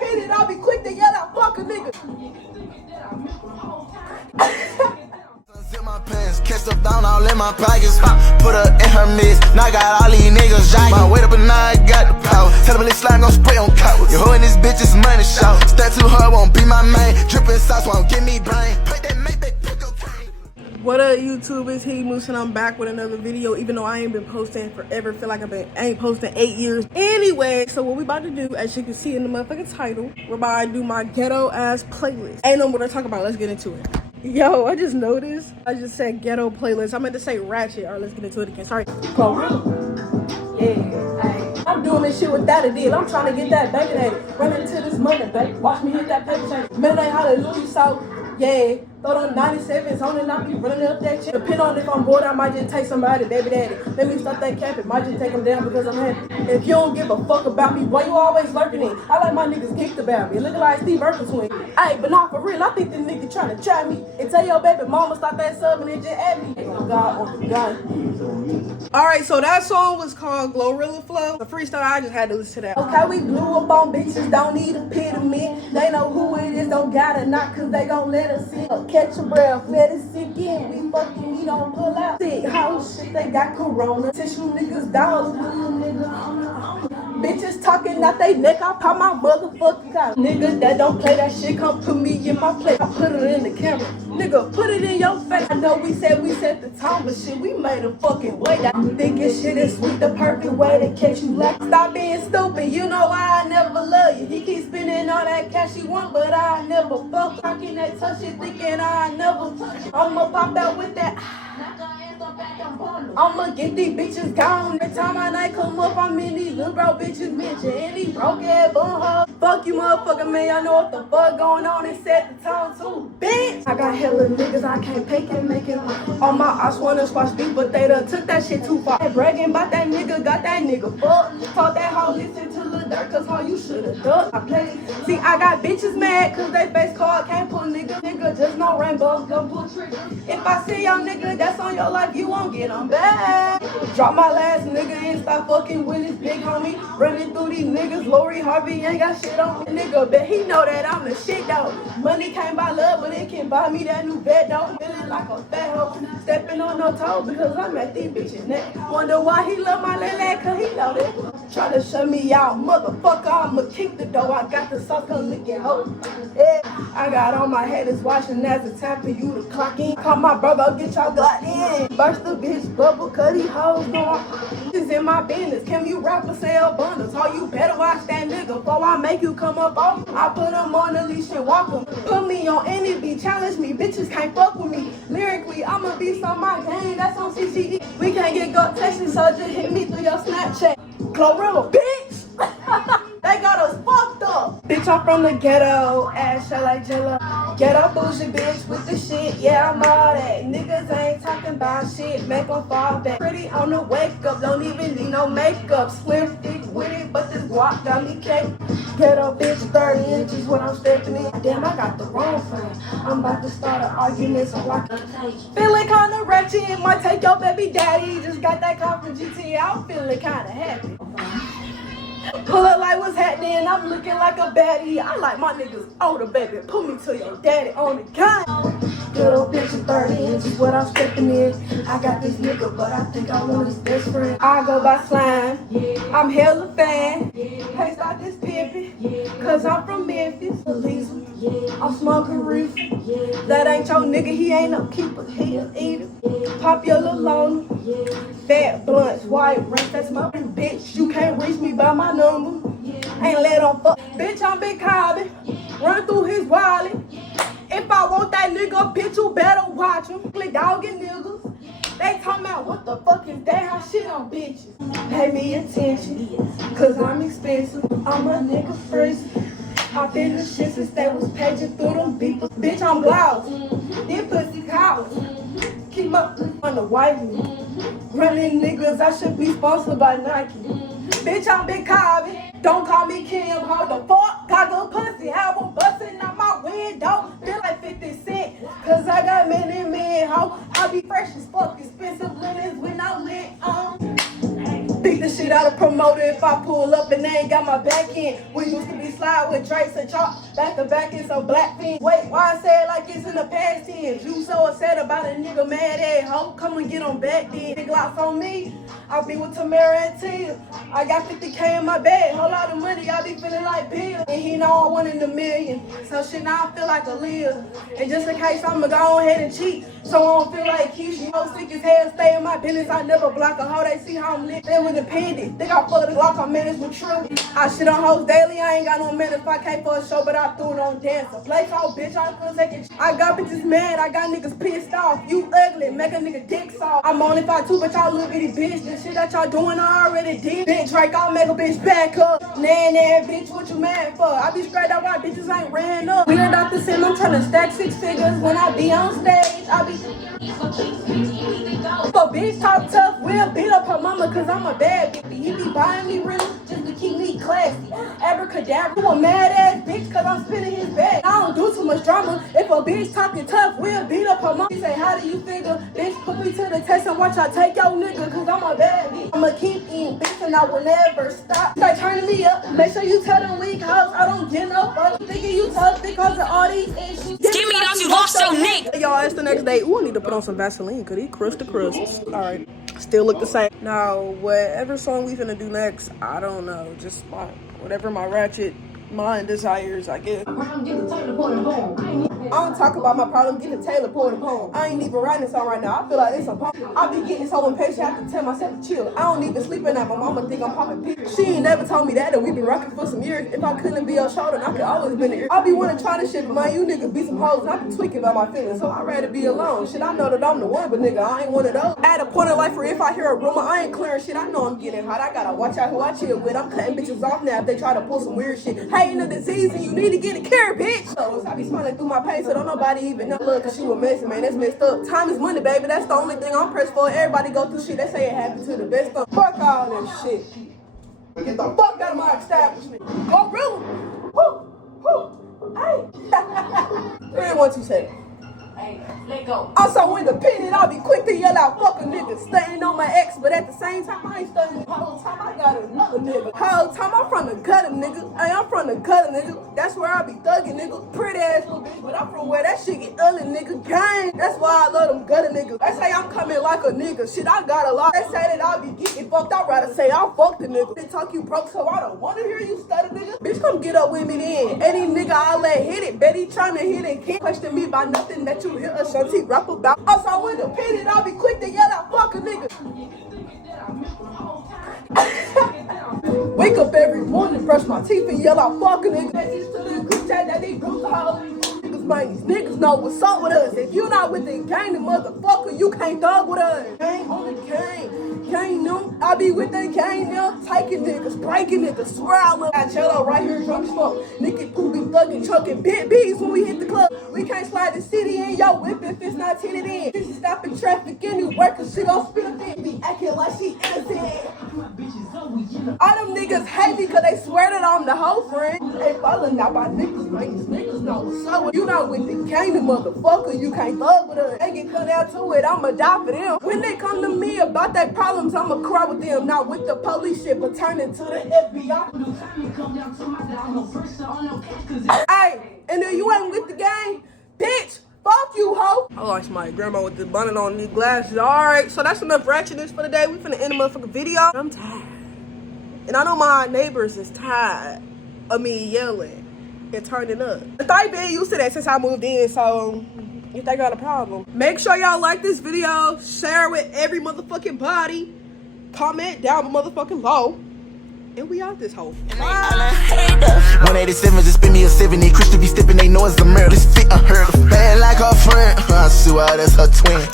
independent, I'll be quick to yell out, fuck a nigga. Zip my pants, catch up down all in my pockets. Put her in her midst. Now I got all these niggas jacking. My weight up and now I got the power. Tell them this slime gon' spray on cowards. You holding this bitch is money shout. Step too hard, won't be my main. Drippin' sauce won't give me brain. Put that make that pick your cane. What up, YouTube? It's He Moose and I'm back with another video. Even though I ain't been posting forever, feel like I ain't posting 8 years. Anyway, so what we about to do, as you can see in the motherfucking title, we're about to do my ghetto ass playlist. Ain't no more to talk about. Let's get into it. Yo, I just noticed I just said ghetto playlist. I meant to say Ratchet. All right, let's get into it again. Sorry. Glorilla. Yeah. I'm doing this shit without a deal. I'm trying to get that bank today. Run into this money, baby. Watch me hit that paper chain. Midnight hallelujah, so yeah. Throw them 97s on and I be running up that shit. Depend on if I'm bored, I might just take somebody, baby daddy. Let me stop that cap, it might just take them down because I'm happy. If you don't give a fuck about me, why you always lurking in? I like my niggas geeked about me. Looking like Steve Urkel swing. Hey, but not for real, I think this nigga trying to try me. And tell your baby mama stop that sub and then just add me. Oh God, oh God. Alright, so that song was called Glorilla Flo. The freestyle, I just had to listen to that. Okay, we blew up on bitches, don't need a pyramid. They know who it is, don't gotta knock cause they gon' let us in. Catch your breath, let it sink in. We fucking, we don't pull out. Sick house shit, they got corona. Tissue niggas dollars, little nigga on the bitches talking out they neck, I pop my motherfucking collar. Niggas that don't play that shit, come put me in my place. I put it in the camera. Nigga, put it in your face. I know we said we set the time, but shit, we made a fucking way. That thinking shit is sweet, the perfect way to catch you like. Stop being stupid, you know why I never love you. He keeps spending all that cash he want, but I never fuck. Talking that tough shit, thinking I never touch. I'ma pop out with that. I'ma get these bitches gone. Every time my night come up, I'm in these little bro bitches mention. And these broke ass bum hoes. Fuck you motherfucker, man. I know what the fuck going on and set the tone too, bitch. I got hella niggas, I can't pick and make it. All my ops wanna squash beef, but they done took that shit too far. They bragging about that nigga, got that nigga fucked. Taught that hoe listen to Lil Durk, cause how you should've ducked. I played. See, I got bitches mad, cause they face card can't pull nigga. Nigga just no rainbows, don't pull trigger. If I see your nigga that's on your life, you won't get them back. Drop my last nigga and stop fucking with his big homie. Running through these niggas, Lori Harvey ain't got shit on me. Nigga, bet he know that I'm the shit though. Money can't buy love, but it can buy me that new vet though. Feeling like a fat hoe, stepping on no toes because I'm at these bitches neck. Wonder why he love my little ass, cause he know that. Try to shut me out, motherfucker, I'ma kick the door. I got the sauce, come licking hoe. Yeah, I got on my head is watching as it's time for you to clock in. Call my brother, get y'all got in. Burst the bitch bubble, cut these hoes going. This is in my business. Can you rap or sell bundles? Oh, you better watch that nigga before I make you come up off. I put him on the leash and walk him. Put me on any beat, challenge me. Bitches can't fuck with me. Lyrically, I'ma be on my game. That's on CCE. We can't get go texting, so just hit me through your Snapchat. Glorilla, bitch! They got us fucked up. Bitch, I'm from the ghetto, ass shell like Jello. Ghetto bougie bitch with the shit, yeah, I'm all that. Niggas ain't talking about shit, make them fall back. Pretty on the wake up, don't even need no makeup. Slim thick with it, but this guap got me cake. Ghetto bitch, 30 inches when I'm stepping in. Damn, I got the wrong friend. I'm about to start an argument, so I can feeling kinda ratchet, might take your baby daddy. Just got that car from GT, I'm feeling kinda happy. Pull up like what's happening, I'm looking like a baddie. I like my niggas older, baby. Put me to your daddy on the gun. Little bitch is 30 inches, what I'm stepping in. I got this nigga, but I think I want his best friend. I go by Slime, I'm hella fan. Hey, stop this pimpin', cause I'm from Memphis. I'm smoking reef. That ain't your nigga, he ain't no keeper, he a eater. Pop your little loner. Fat blunts, white rank, that's my bitch. You can't reach me by my number. Ain't let on fuck. Bitch, I'm Big Cobby. Run through his wallet. If I want that nigga, bitch, you better watch him. Click dog and niggas. They talking about what the fuck is that? How shit on bitches. Pay me attention, cause I'm expensive. I'm a nigga first. I've been the shit since they was paging through them beepers. Bitch, I'm blouse. Then pussy cows. Keep up on the wifey. Running niggas, I should be sponsored by Nike. Bitch, I'm Big Cobby. Don't call me Kim, how the fuck? Got the pussy, have them busting out my window. Feel like 50 Cent, cause I got many men, ho. I be fresh as fuck, expensive linens with no lint on. Beat the shit out of promoter if I pull up and they ain't got my back end. We used to be slide with Drake, so chop back to back in some black things. Wait, why I say it like it's in the past tense? You so upset about a nigga mad at hoe? Come and get on back then. Big lots on me. I be with Tamara and Tia. I got 50K in my bag. Whole lot of money, I be feeling like Bill. And he know I want in a million. So shit, now I feel like a Leah. And just in case I'ma go ahead and cheat, so I don't feel like Keisha. You know, sick as hell, stay in my business. I never block a hoe. They see how I'm lit. They independent. Think I full of the Glock, I'm managed with truth. I shit on hoes daily. I ain't got no minute if I can't for a show, but I threw it on dancer. Play call, bitch. I couldn't take it. I got bitches mad. I got niggas pissed off. You ugly. Make a nigga dick soft. I'm only 5'2", but y'all little bitty bitch. This shit that y'all doing, I already did. Bitch, Drake, I'll make a bitch back up. Nah, bitch, what you mad for? I be straight up why bitches ain't ran up. Weird out the sim, I'm trying to stack 6 figures. When I be on stage, I be... So bitch talk tough, we'll beat up her mama cause I'm a bad bitch. He be buying me rings just to keep me classy. Abracadabra, you a mad ass bitch cause I'm spinning his bag. I don't do too much drama. If a bitch talking tough, we'll beat up her mama. He say, how do you figure? Bitch, put me to the test and watch I take your nigga cause I'm a bad bitch. I'ma keep eating bitch and I will never stop. Start turning me up. Make sure you tell them weak hoes I don't get no fuck. Thinking you tough because of all these issues. Give me those, you lost your neck. Y'all, it's the next day. Ooh, I need to put on some Vaseline because he crushed the crusts. Alright, still look the same. Now, whatever song we finna do next, I don't know. Just whatever my Ratchet mind desires, I guess. I don't talk about my problem getting Taylor poured home. I ain't even writing this song right now. I feel like it's a pop. I be getting so impatient, I have to tell myself to chill. I don't even sleep at night. My mama think I'm popping pills. She ain't never told me that we been rocking for some years. If I couldn't be your shoulder, I could always been there. I be wanting to try this shit, but man, you niggas be some hoes. I be tweaking about my feelings, so I'd rather be alone. Shit, I know that I'm the one, but nigga, I ain't one of those. At a point in life where if I hear a rumor, I ain't clearing shit. I know I'm getting hot. I gotta watch out who I chill with. I'm cutting bitches off now if they try to pull some weird shit. Hating a disease and you need to get it care, bitch. So I be smiling through my pay, so don't nobody even know. Look, cause she was messy, man. That's messed up. Time is money, baby. That's the only thing I'm pressed for. Everybody go through shit. They say it happened to the best of. Fuck all that shit. Get the fuck out of my establishment. Glorilla. Woo, woo. Hey. 3, 1, 2, 7. Hey, let go. I'm so independent, I'll be quick to yell out fuck a nigga. Stunting on my ex, but at the same time, I ain't stunting. The whole time I got another nigga. Whole time I'm from the gutter, nigga. Hey, I'm from the gutter, nigga. That's where I be thugging, nigga. Pretty ass little bitch, but I'm from where that shit get ugly, nigga. Gang. That's why I love them gutter niggas. They say I'm coming like a nigga. Shit, I got a lot. They say that I be getting fucked. I'd rather say I fucked the nigga. They talk you broke, so I don't want to hear you stutter, nigga. Bitch, come get up with me then. Any nigga I let hit it. Bet he tryna hit it. Can't question me about nothing that you hear us shanty rap about. I'm so independent, I'll be quick to yell out fuck a nigga. Wake up every morning, brush my teeth and yell out fuck a nigga. Message to the group chat that they groups all these niggas, man. These niggas know what's up with us. If you not with the gang, the motherfucker, you can't thug with us. Gang on the gang. Gang them, I be with the gang now. Taking niggas, breaking niggas, swear I love that cello right here, drunk as fuck. Nigga poo be thugging, trucking big B's when we hit the club. We can't slide the city in your whip if it's not tinted in. This is stopping traffic anywhere, cause she gon' spit a bit. Be acting like she innocent. All them niggas hate me cause they swear that I'm the whole friend. They falling out by niggas, man. These niggas know what's up with you. Not with the gang, the motherfucker, you can't thug with us. They get cut out to it, I'ma die for them. When they come to me about their problems, I'ma cry with them. Not with the police shit, but turn it to the FBI. Hey, and if you ain't with the gang, bitch, fuck you, ho. I lost my grandma with the bonnet on these glasses. Alright, so that's enough ratchetness for the day. We finna end the motherfucking video. I'm tired. And I know my neighbors is tired of me yelling and turning up. I've been used to that since I moved in, so if they got a problem, make sure y'all like this video, share it with every motherfucking body, comment down motherfucking below, and we out this hole. 187 just spin me a 70. Christian be stepping, they know it's a mirror. This fit unheard of. Bad like her friend. I swear that's her twin.